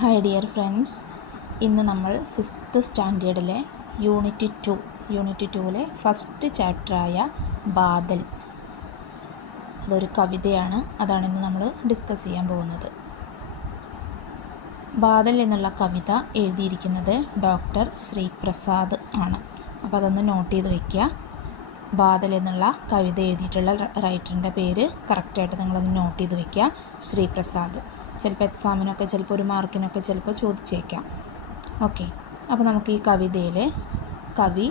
Hi dear friends, ഇന്ന് നമ്മൾ 6th സ്റ്റാൻഡേർഡിലെ unit 2 first ചാപ്റ്ററായ Badal, അതൊരു കവിതയാണ്. അതാണ് ഇന്ന് നമ്മൾ ഡിസ്കസ് ചെയ്യാൻ പോകുന്നത്. ബാദൽ എന്നുള്ള കവിത എഴുതിയിരിക്കുന്നത് ഡോക്ടർ ശ്രീപ്രസാദ് ആണ്. അപ്പോൾ അതൊന്ന് നോട്ട് ചെയ്ത് വയ്ക്കുക. ബാദൽ എന്നുള്ള കവിത എഴുതിയിട്ടുള്ള റൈറ്ററിൻ്റെ പേര് കറക്റ്റായിട്ട് നിങ്ങളൊന്ന് നോട്ട് ചെയ്ത് വയ്ക്കുക. ശ്രീപ്രസാദ്. ചിലപ്പോൾ എക്സാമിനൊക്കെ ചിലപ്പോൾ ഒരു മാർക്കിനൊക്കെ ചിലപ്പോൾ ചോദിച്ചേക്കാം. ഓക്കെ, അപ്പോൾ നമുക്ക് ഈ കവിതയിൽ കവി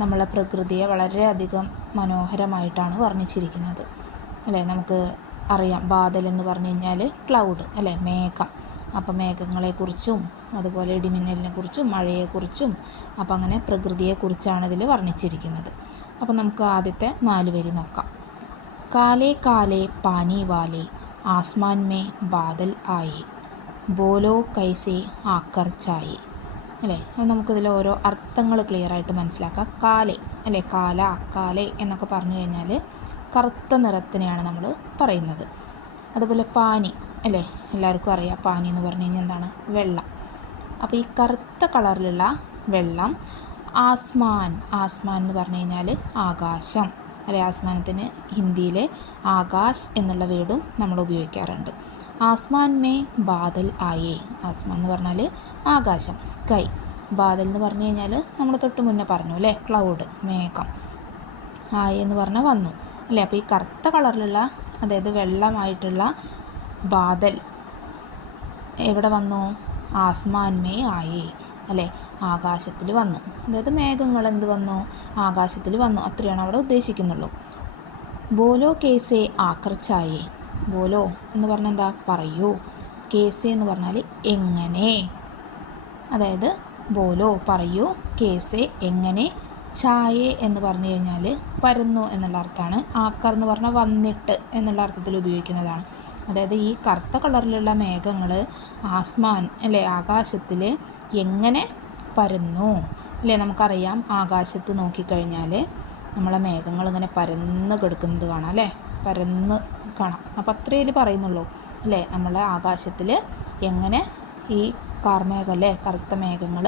നമ്മളെ പ്രകൃതിയെ വളരെയധികം മനോഹരമായിട്ടാണ് വർണ്ണിച്ചിരിക്കുന്നത് അല്ലേ. നമുക്ക് അറിയാം, ബാദൽ എന്ന് പറഞ്ഞു കഴിഞ്ഞാൽ ക്ലൗഡ് അല്ലേ, മേഘം. അപ്പോൾ മേഘങ്ങളെക്കുറിച്ചും അതുപോലെ ഇടിമിന്നലിനെക്കുറിച്ചും മഴയെക്കുറിച്ചും അപ്പോൾ അങ്ങനെ പ്രകൃതിയെക്കുറിച്ചാണ് ഇതിൽ വർണ്ണിച്ചിരിക്കുന്നത്. അപ്പോൾ നമുക്ക് ആദ്യത്തെ 4 വരി നോക്കാം. കാലേ കാലേ പാനി വാലേ ആസ്മാൻ മേ ബാദൽ ആയി ബോലോ കൈസേ ആക്കർ ചായി അല്ലേ. അപ്പോൾ നമുക്കിതിൽ ഓരോ അർത്ഥങ്ങൾ ക്ലിയറായിട്ട് മനസ്സിലാക്കാം. കാലേ അല്ലേ, കാലേ എന്നൊക്കെ പറഞ്ഞു കഴിഞ്ഞാൽ കറുത്ത നിറത്തിനെയാണ് നമ്മൾ പറയുന്നത്. അതുപോലെ പാനി അല്ലേ, എല്ലാവർക്കും അറിയാം പാനി എന്ന് പറഞ്ഞു കഴിഞ്ഞാൽ എന്താണ്, വെള്ളം. അപ്പോൾ ഈ കറുത്ത കളറിലുള്ള വെള്ളം. ആസ്മാൻ എന്ന് പറഞ്ഞു കഴിഞ്ഞാൽ ആകാശം അല്ലെ. ആസ്മാനത്തിന് ഹിന്ദിയിൽ ആകാശ് എന്നുള്ള വേർഡും നമ്മൾ ഉപയോഗിക്കാറുണ്ട്. ആസ്മാൻ മേ ബാദൽ ആയേ, ആസ്മാൻ എന്ന് പറഞ്ഞാൽ ആകാശം, സ്കൈ. ബാദൽ എന്ന് പറഞ്ഞു കഴിഞ്ഞാൽ നമ്മൾ തൊട്ട് മുന്നേ പറഞ്ഞു അല്ലേ, ക്ലൗഡ്, മേഘം. ആയേ എന്ന് പറഞ്ഞാൽ വന്നു അല്ലേ. അപ്പോൾ ഈ കറുത്ത കളറിലുള്ള, അതായത് വെള്ളമായിട്ടുള്ള ബാദൽ എവിടെ വന്നു? ആസ്മാൻ മേ ആയേ അല്ലേ, ആകാശത്തിൽ വന്നു. അതായത് മേഘങ്ങൾ എന്ത് വന്നു? ആകാശത്തിൽ വന്നു. അത്രയാണ് അവിടെ ഉദ്ദേശിക്കുന്നുള്ളൂ. ബോലോ കേസേ ആക്കർ ചായേ, ബോലോ എന്ന് പറഞ്ഞാൽ എന്താ, പറയൂ. കേസേ എന്ന് പറഞ്ഞാൽ എങ്ങനെ, അതായത് ബോലോ പറയൂ, കേസേ എങ്ങനെ, ചായേ എന്ന് പറഞ്ഞു കഴിഞ്ഞാൽ പരന്നു എന്നുള്ള അർത്ഥമാണ്. ആക്കർ എന്ന് പറഞ്ഞാൽ വന്നിട്ട് എന്നുള്ള അർത്ഥത്തിൽ ഉപയോഗിക്കുന്നതാണ്. അതായത് ഈ കറുത്ത കളറിലുള്ള മേഘങ്ങൾ ആസ്മാൻ അല്ലേ, ആകാശത്തിൽ എങ്ങനെ പരന്നു അല്ലേ. നമുക്കറിയാം, ആകാശത്ത് നോക്കിക്കഴിഞ്ഞാൽ നമ്മളെ മേഘങ്ങൾ ഇങ്ങനെ പരന്ന് കിടക്കുന്നത് കാണാം അല്ലേ, പരന്ന് കാണാം. അപ്പോൾ അത്രയേ പറയുന്നുള്ളൂ അല്ലേ. നമ്മളെ ആകാശത്തിൽ എങ്ങനെ ഈ കാർമേഘം അല്ലേ, കറുത്ത മേഘങ്ങൾ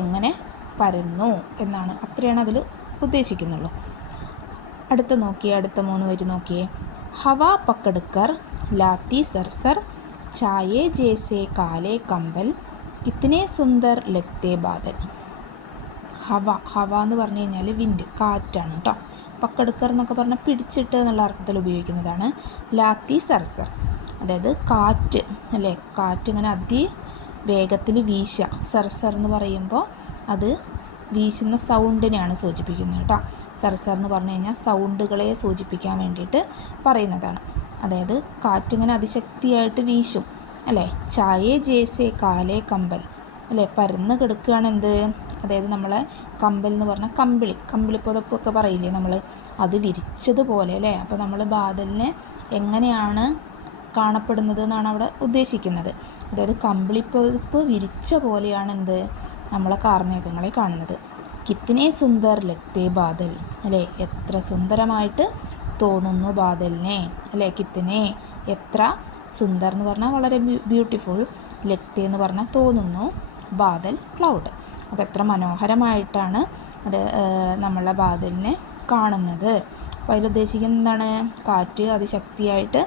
എങ്ങനെ പരന്നു എന്നാണ്, അത്രയാണ് അതിൽ ഉദ്ദേശിക്കുന്നുള്ളൂ. അടുത്ത 3 വരി നോക്കിയേ. ഹവാ പക്കടുക്കർ ലാത്തി സർസർ ചായേ ജേസേ കാലേ കമ്പൽ കിത്തനെ സുന്ദർ ലഗ്തേ ബാദൽ. ഹവ എന്ന് പറഞ്ഞു കഴിഞ്ഞാൽ വിൻഡ്, കാറ്റാണ് കേട്ടോ. പക്കടുക്കർ എന്നൊക്കെ പറഞ്ഞാൽ പിടിച്ചിട്ട് എന്നുള്ള അർത്ഥത്തിൽ ഉപയോഗിക്കുന്നതാണ്. ലാത്തി സർസർ അതായത് കാറ്റ് അല്ലേ, കാറ്റ് ഇങ്ങനെ അതിവേഗത്തിൽ വീശുക. സർസർ എന്ന് പറയുമ്പോൾ അത് വീശുന്ന സൗണ്ടിനെയാണ് സൂചിപ്പിക്കുന്നത് കേട്ടോ. സർസർ എന്ന് പറഞ്ഞു കഴിഞ്ഞാൽ സൗണ്ടുകളെ സൂചിപ്പിക്കാൻ വേണ്ടിയിട്ട് പറയുന്നതാണ്. അതായത് കാറ്റിങ്ങനെ അതിശക്തിയായിട്ട് വീശും അല്ലേ. ചായേ ജേസേ കാലേ കമ്പൽ അല്ലേ, പരന്ന് കിടക്കുകയാണ് എന്ത്, അതായത് നമ്മളെ കമ്പൽ എന്ന് പറഞ്ഞാൽ കമ്പിളി പുതപ്പൊക്കെ പറയില്ലേ നമ്മൾ, അത് വിരിച്ചതുപോലെ അല്ലേ. അപ്പോൾ നമ്മൾ ബാദലിനെ എങ്ങനെയാണ് കാണപ്പെടുന്നത് എന്നാണ് അവിടെ ഉദ്ദേശിക്കുന്നത്. അതായത് കമ്പിളിപ്പുതപ്പ് വിരിച്ച പോലെയാണ് എന്ത്, നമ്മളെ കാർമേഘങ്ങളെ കാണുന്നത്. കിത്തനെ സുന്ദർ ലഗ്തേ ബാദൽ അല്ലേ, എത്ര സുന്ദരമായിട്ട് തോന്നുന്നു ബാദലിനെ അല്ലേ. കിത്തനെ എത്ര, സുന്ദർ എന്ന് പറഞ്ഞാൽ വളരെ ബ്യൂട്ടിഫുൾ, ലഗ്തേ എന്ന് പറഞ്ഞാൽ തോന്നുന്നു, ബാദൽ ക്ലൗഡ്. അപ്പോൾ എത്ര മനോഹരമായിട്ടാണ് അത് നമ്മളെ ബാദലിനെ കാണുന്നത്. അപ്പോൾ അതിലുദ്ദേശിക്കുന്നത് എന്താണ്, കാറ്റ് അതിശക്തിയായിട്ട്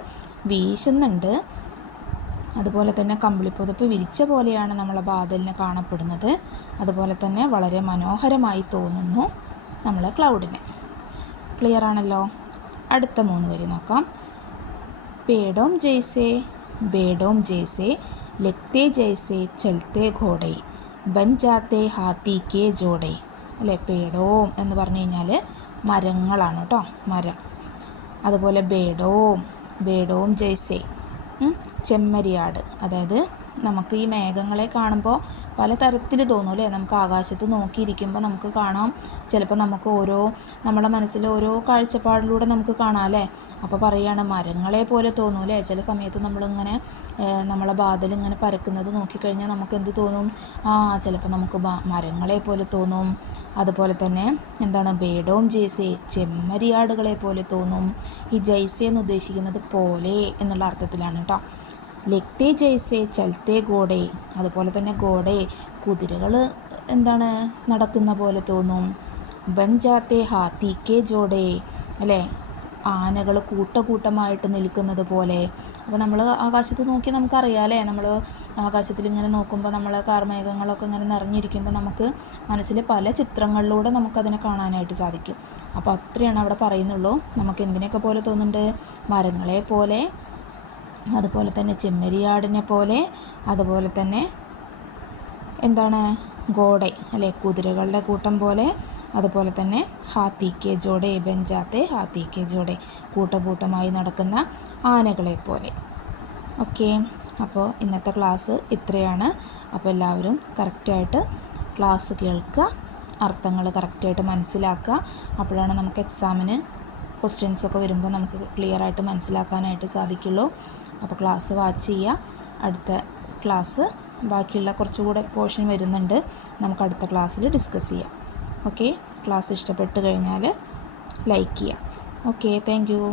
വീശുന്നുണ്ട്. അതുപോലെ തന്നെ കമ്പിളിപ്പുതപ്പ് വിരിച്ച പോലെയാണ് നമ്മളെ ബാദലിനെ കാണപ്പെടുന്നത്. അതുപോലെ തന്നെ വളരെ മനോഹരമായി തോന്നുന്നു നമ്മളെ ക്ലൗഡിനെ. ക്ലിയർ ആണല്ലോ. അടുത്ത 3 വരി നോക്കാം. പേടോം ജൈസേ ലഗ്തേ ജൈസേ ചൽത്തേ ഘോടേ ബൻ ജാത്തേ ഹാത്തി കേ ജോടേ അല്ലേ. പേടോം എന്ന് പറഞ്ഞു കഴിഞ്ഞാൽ മരങ്ങളാണ് കേട്ടോ, മരം. അതുപോലെ ബേഡോം ജൈസേ ചെമ്മരിയാട്. അതായത് നമുക്ക് ഈ മേഘങ്ങളെ കാണുമ്പോൾ പല തരത്തിൽ തോന്നും അല്ലേ. നമുക്ക് ആകാശത്ത് നോക്കിയിരിക്കുമ്പോൾ നമുക്ക് കാണാം, ചിലപ്പോൾ നമുക്ക് നമ്മുടെ മനസ്സിൽ ഓരോ കാഴ്ചപ്പാടിലൂടെ നമുക്ക് കാണാം അല്ലേ. അപ്പോൾ പറയുകയാണ് മരങ്ങളെ പോലെ തോന്നും അല്ലേ. ചില സമയത്ത് നമ്മളിങ്ങനെ നമ്മളെ ബാദൽ ഇങ്ങനെ പരക്കുന്നത് നോക്കിക്കഴിഞ്ഞാൽ നമുക്ക് എന്ത് തോന്നും, ചിലപ്പോൾ നമുക്ക് മരങ്ങളെ പോലെ തോന്നും. അതുപോലെ തന്നെ എന്താണ്, ബേഡോം ജേസേ ചെമ്മരിയാടുകളെ പോലെ തോന്നും. ഈ ജൈസേ എന്ന് ഉദ്ദേശിക്കുന്നത് പോലെ എന്നുള്ള അർത്ഥത്തിലാണ് കേട്ടോ. ലഗ്തേ ജൈസെ ചൽത്തേ ഗോഡെ, അതുപോലെ തന്നെ ഗോഡെ കുതിരകൾ എന്താണ് നടക്കുന്ന പോലെ തോന്നും. ബൻ ജാത്തെ ഹാത്തി കെ ജോഡെ, അല്ലേ, ആനകൾ കൂട്ടമായിട്ട് നിൽക്കുന്നത് പോലെ. അപ്പോൾ നമ്മൾ ആകാശത്ത് നോക്കി നമുക്കറിയാം അല്ലേ, നമ്മൾ ആകാശത്തിൽ ഇങ്ങനെ നോക്കുമ്പോൾ നമ്മൾ കാർമേഘങ്ങളൊക്കെ ഇങ്ങനെ നിറഞ്ഞിരിക്കുമ്പോൾ നമുക്ക് മനസ്സിൽ പല ചിത്രങ്ങളിലൂടെ നമുക്കതിനെ കാണാനായിട്ട് സാധിക്കും. അപ്പോൾ അത്രയാണ് അവിടെ പറയുന്നുള്ളൂ. നമുക്ക് എന്തിനൊക്കെ പോലെ തോന്നുന്നുണ്ട്? മരങ്ങളെ പോലെ, അതുപോലെ തന്നെ ചെമ്മരിയാടിനെ പോലെ, അതുപോലെ തന്നെ എന്താണ് ഗോഡെ അല്ലേ, കുതിരകളുടെ കൂട്ടം പോലെ, അതുപോലെ തന്നെ ഹാത്തി കെ ജോഡെ, ബെഞ്ചാത്തെ ഹാത്തി കെ ജോഡെ, കൂട്ടമായി നടക്കുന്ന ആനകളെ പോലെ. ഓക്കെ, അപ്പോൾ ഇന്നത്തെ ക്ലാസ് ഇത്രയാണ്. അപ്പോൾ എല്ലാവരും കറക്റ്റായിട്ട് ക്ലാസ് കേൾക്കുക, അർത്ഥങ്ങൾ കറക്റ്റായിട്ട് മനസ്സിലാക്കുക. അപ്പോഴാണ് നമുക്ക് എക്സാമിന് ക്വസ്റ്റ്യൻസൊക്കെ വരുമ്പോൾ നമുക്ക് ക്ലിയറായിട്ട് മനസ്സിലാക്കാനായിട്ട് സാധിക്കുള്ളൂ. അപ്പോൾ ക്ലാസ് വാച്ച് ചെയ്യുക. അടുത്ത ക്ലാസ് ബാക്കിയുള്ള കുറച്ചുകൂടെ പോർഷൻ വരുന്നുണ്ട്, നമുക്ക് അടുത്ത ക്ലാസ്സിൽ ഡിസ്കസ് ചെയ്യാം. ഓക്കെ, ക്ലാസ് ഇഷ്ടപ്പെട്ട് കഴിഞ്ഞാൽ ലൈക്ക് ചെയ്യാം. Okay, thank you.